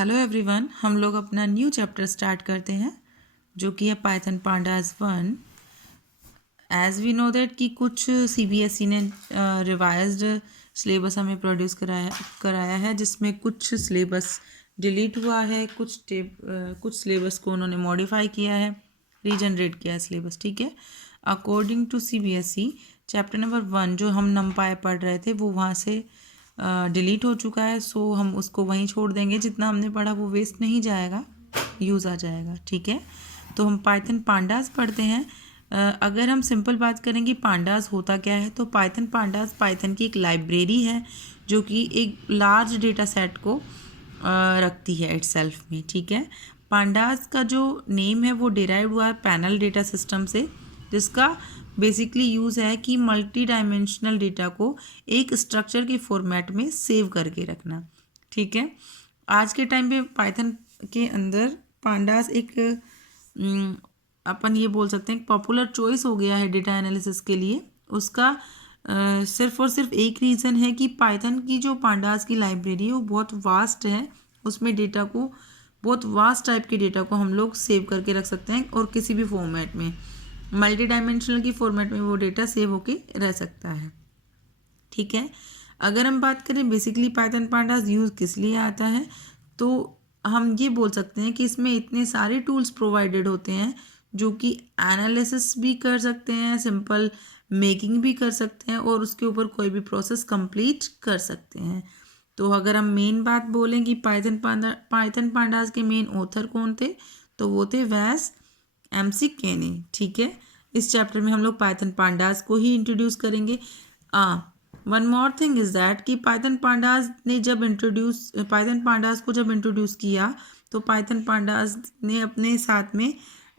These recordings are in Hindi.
हेलो एवरीवन, हम लोग अपना न्यू चैप्टर स्टार्ट करते हैं जो कि है Python pandas 1। As we know that कि कुछ सीबीएसई ने रिवाइज्ड सिलेबस हमें प्रोड्यूस कराया है जिसमें कुछ सिलेबस डिलीट हुआ है, कुछ सिलेबस को उन्होंने मॉडिफाई किया है, रीजनरेट किया है सिलेबस। ठीक है, according to CBSE chapter number 1 जो हम नंपाई पढ़ रहे थे वो वहाँ से डिलीट हो चुका है। सो हम उसको वहीं छोड़ देंगे, जितना हमने पढ़ा वो वेस्ट नहीं जाएगा, यूज़ आ जाएगा। ठीक है, तो हम पाइथन पांडास पढ़ते हैं। अगर हम सिंपल बात करें कि पांडास होता क्या है, तो पाइथन पांडास पाइथन की एक लाइब्रेरी है जो कि एक लार्ज डेटा सेट को रखती है इटसेल्फ में। ठीक है, पांडास का जो नेम है वो डिराइव हुआ है पैनल डेटा सिस्टम से, जिसका बेसिकली यूज़ है कि मल्टी डायमेंशनल डेटा को एक स्ट्रक्चर के फॉर्मेट में सेव करके रखना। ठीक है, आज के टाइम पे पाइथन के अंदर पांडास एक अपन ये बोल सकते हैं पॉपुलर चॉइस हो गया है डेटा एनालिसिस के लिए। उसका सिर्फ और सिर्फ एक रीज़न है कि पाइथन की जो पांडास की लाइब्रेरी है वो बहुत वास्ट है। उसमें डेटा को, बहुत वास्ट टाइप के डेटा को हम लोग सेव करके रख सकते हैं और किसी भी फॉर्मेट में, मल्टी डायमेंशनल की फॉर्मेट में वो डेटा सेव होके रह सकता है। ठीक है, अगर हम बात करें बेसिकली पाइथन पांडास यूज़ किस लिए आता है, तो हम ये बोल सकते हैं कि इसमें इतने सारे टूल्स प्रोवाइडेड होते हैं जो कि एनालिसिस भी कर सकते हैं, सिंपल मेकिंग भी कर सकते हैं और उसके ऊपर कोई भी प्रोसेस कंप्लीट कर सकते हैं। तो अगर हम मेन बात बोलें कि पाइथन पांडास के मेन ऑथर कौन थे, तो वो थे वैस एमसी केनी। ठीक है, इस चैप्टर में हम लोग पाइथन पांडास को ही इंट्रोड्यूस करेंगे। One more thing is that कि पाइथन पांडास को जब इंट्रोड्यूस किया तो पाइथन पांडास ने अपने साथ में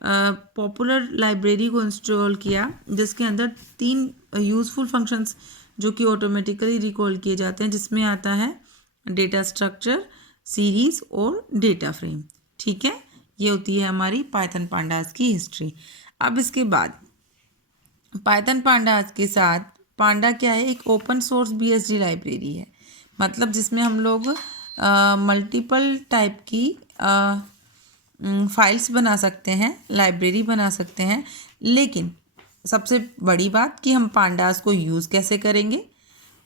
पॉपुलर लाइब्रेरी को इंस्टॉल किया, जिसके अंदर 3 यूज़फुल फंक्शंस जो कि ऑटोमेटिकली रिकॉल किए जाते हैं, जिसमें आता है डेटा स्ट्रक्चर, सीरीज और डेटा फ्रेम। ठीक है, ये होती है हमारी पाइथन पांडास की हिस्ट्री। अब इसके बाद पाइथन पांडास के साथ पांडा क्या है, एक ओपन सोर्स बीएसडी लाइब्रेरी है, मतलब जिसमें हम लोग मल्टीपल टाइप की फाइल्स बना सकते हैं, लाइब्रेरी बना सकते हैं। लेकिन सबसे बड़ी बात कि हम पांडास को यूज़ कैसे करेंगे।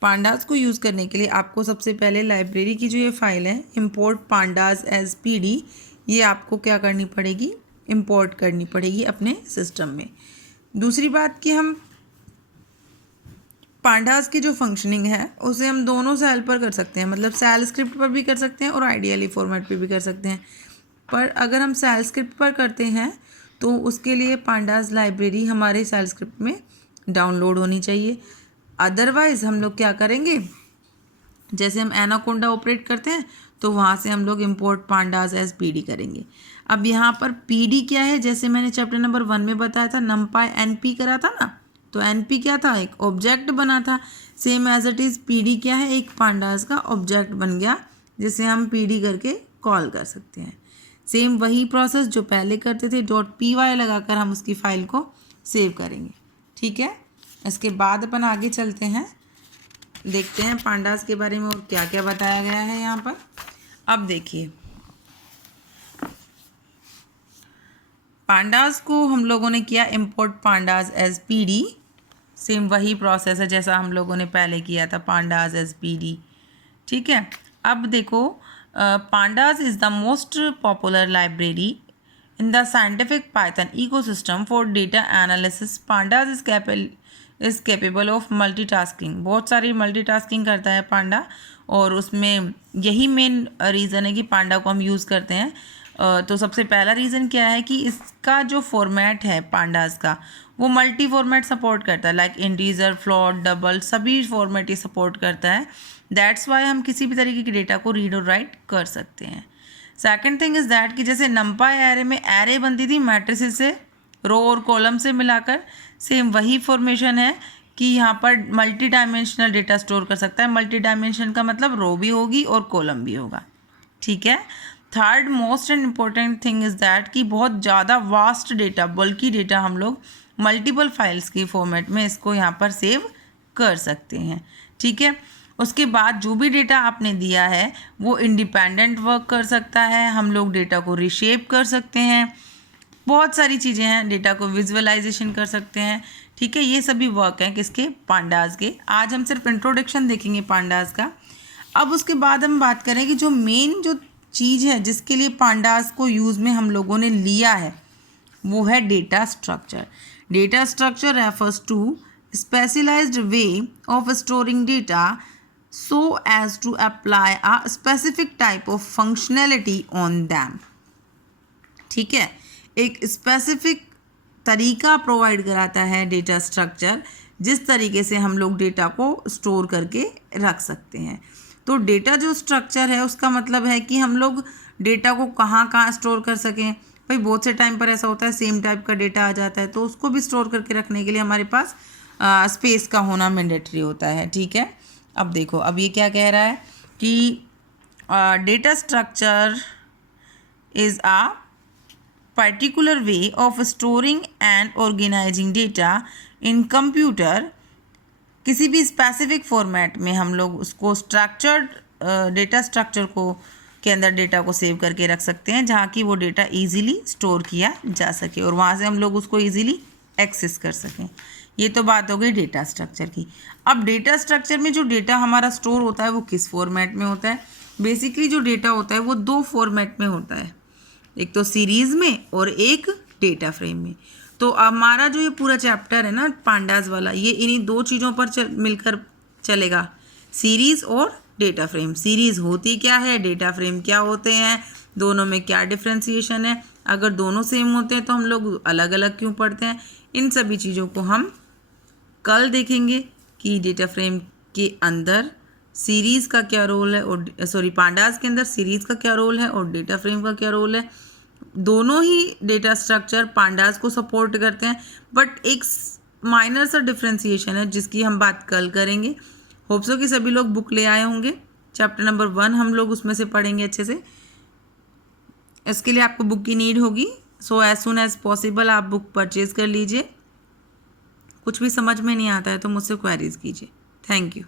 पांडास को यूज़ करने के लिए आपको सबसे पहले लाइब्रेरी की जो ये फाइल है इंपोर्ट पांडास एज पीडी, ये आपको क्या करनी पड़ेगी, इंपोर्ट करनी पड़ेगी अपने सिस्टम में। दूसरी बात कि हम पांडास की जो फंक्शनिंग है उसे हम दोनों सेल पर कर सकते हैं, मतलब सेल स्क्रिप्ट पर भी कर सकते हैं और आइडियली फॉर्मेट पे भी कर सकते हैं। पर अगर हम सेल स्क्रिप्ट पर करते हैं तो उसके लिए पांडास लाइब्रेरी हमारे सेल स्क्रिप्ट में डाउनलोड होनी चाहिए। अदरवाइज़ हम लोग क्या करेंगे, जैसे हम एनाकोंडा ऑपरेट करते हैं तो वहाँ से हम लोग इंपोर्ट पांडास एज पीडी करेंगे। अब यहाँ पर पीडी क्या है, जैसे मैंने चैप्टर नंबर 1 में बताया था, नमपाई एनपी करा था ना, तो एनपी क्या था, एक ऑब्जेक्ट बना था। Same as it is PD क्या है, एक पांडास का ऑब्जेक्ट बन गया जिसे हम पीडी करके कॉल कर सकते हैं। सेम वही प्रोसेस जो पहले करते थे, .py लगाकर हम उसकी फ़ाइल को सेव करेंगे। ठीक है, इसके बाद अपन आगे चलते हैं, देखते हैं पांडास के बारे में और क्या क्या बताया गया है यहाँ पर। अब देखिए, पांडास को हम लोगों ने किया import pandas as PD. Same वही प्रोसेस है जैसा हम लोगों ने पहले किया था, पांडास एज पीडी। ठीक है, अब देखो, pandas is the most popular library in the scientific Python ecosystem for data analysis. Pandas is capable of multitasking, बहुत सारी मल्टीटास्किंग करता है पांडा, और उसमें यही मेन रीज़न है कि पांडा को हम यूज़ करते हैं। तो सबसे पहला रीज़न क्या है कि इसका जो फॉर्मेट है पांडास का, वो मल्टी फॉर्मेट सपोर्ट करता है, लाइक इंटीजर, फ्लोट, डबल, सभी फॉर्मेट ये सपोर्ट करता है। दैट्स वाई हम किसी भी तरीके के डेटा को रीड और राइट कर सकते हैं। सेकेंड थिंग इज़ दैट कि जैसे नंपाई एरे में एरे बनती थी मैट्रिसेस से, रो और कॉलम से मिलाकर, सेम वही फॉर्मेशन है कि यहाँ पर मल्टी डायमेंशनल डेटा स्टोर कर सकता है। मल्टी डायमेंशन का मतलब रो भी होगी और कॉलम भी होगा। ठीक है, third most and important thing is that कि बहुत ज़्यादा वास्ट डेटा, बल्कि डेटा हम लोग मल्टीपल फाइल्स की फॉर्मेट में इसको यहाँ पर सेव कर सकते हैं। ठीक है, उसके बाद जो भी डेटा आपने दिया है वो इंडिपेंडेंट वर्क कर सकता है, हम लोग डेटा को रिशेप कर सकते हैं, बहुत सारी चीज़ें हैं, डेटा को विजुअलाइजेशन कर सकते हैं। ठीक है, ये सभी वर्क हैं किसके, पांडास के। आज हम सिर्फ इंट्रोडक्शन देखेंगे पांडास का। अब उसके बाद हम बात करें कि जो मेन जो चीज़ है जिसके लिए पांडास को यूज़ में हम लोगों ने लिया है वो है data structure. Data structure refers to specialised way of storing data so as to apply a specific type of functionality on them। ठीक है, एक स्पेसिफिक तरीका प्रोवाइड कराता है डेटा स्ट्रक्चर, जिस तरीके से हम लोग डेटा को स्टोर करके रख सकते हैं। तो डेटा जो स्ट्रक्चर है उसका मतलब है कि हम लोग डेटा को कहाँ कहाँ स्टोर कर सकें। भाई बहुत से टाइम पर ऐसा होता है सेम टाइप का डेटा आ जाता है, तो उसको भी स्टोर करके रखने के लिए हमारे पास स्पेस का होना मैंडेटरी होता है। ठीक है, अब देखो, अब ये क्या कह रहा है कि data structure is a particular way of storing and organising data in computer. किसी भी स्पेसिफिक फॉर्मेट में हम लोग उसको स्ट्रक्चर्ड डेटा स्ट्रक्चर को के अंदर डेटा को सेव करके रख सकते हैं, जहाँ की वो डेटा इजीली स्टोर किया जा सके और वहाँ से हम लोग उसको इजीली एक्सेस कर सकें। ये तो बात हो गई डेटा स्ट्रक्चर की। अब डेटा स्ट्रक्चर में जो डेटा हमारा स्टोर होता है वो किस फॉर्मेट में होता है। बेसिकली जो डेटा होता है वो दो फॉर्मेट में होता है, एक तो सीरीज़ में और एक डेटा फ्रेम में। तो हमारा जो ये पूरा चैप्टर है ना पांडास वाला, ये इन्हीं दो चीज़ों पर मिलकर चलेगा, सीरीज़ और डेटा फ्रेम। सीरीज़ होती क्या है, डेटा फ्रेम क्या होते हैं, दोनों में क्या डिफ्रेंसिएशन है, अगर दोनों सेम होते हैं तो हम लोग अलग अलग क्यों पढ़ते हैं। इन सभी चीज़ों को हम कल देखेंगे कि डेटा फ्रेम के अंदर सीरीज़ का क्या रोल है और पांडास के अंदर सीरीज़ का क्या रोल है और डेटा फ्रेम का क्या रोल है। दोनों ही डेटा स्ट्रक्चर पांडास को सपोर्ट करते हैं, बट एक माइनर सा डिफ्रेंसिएशन है जिसकी हम बात कल करेंगे। होप सो कि सभी लोग बुक ले आए होंगे। चैप्टर नंबर 1 हम लोग उसमें से पढ़ेंगे अच्छे से। इसके लिए आपको बुक की नीड होगी, so as soon as possible आप बुक परचेज कर लीजिए। कुछ भी समझ में नहीं आता है तो मुझसे क्वेरीज कीजिए। Thank you.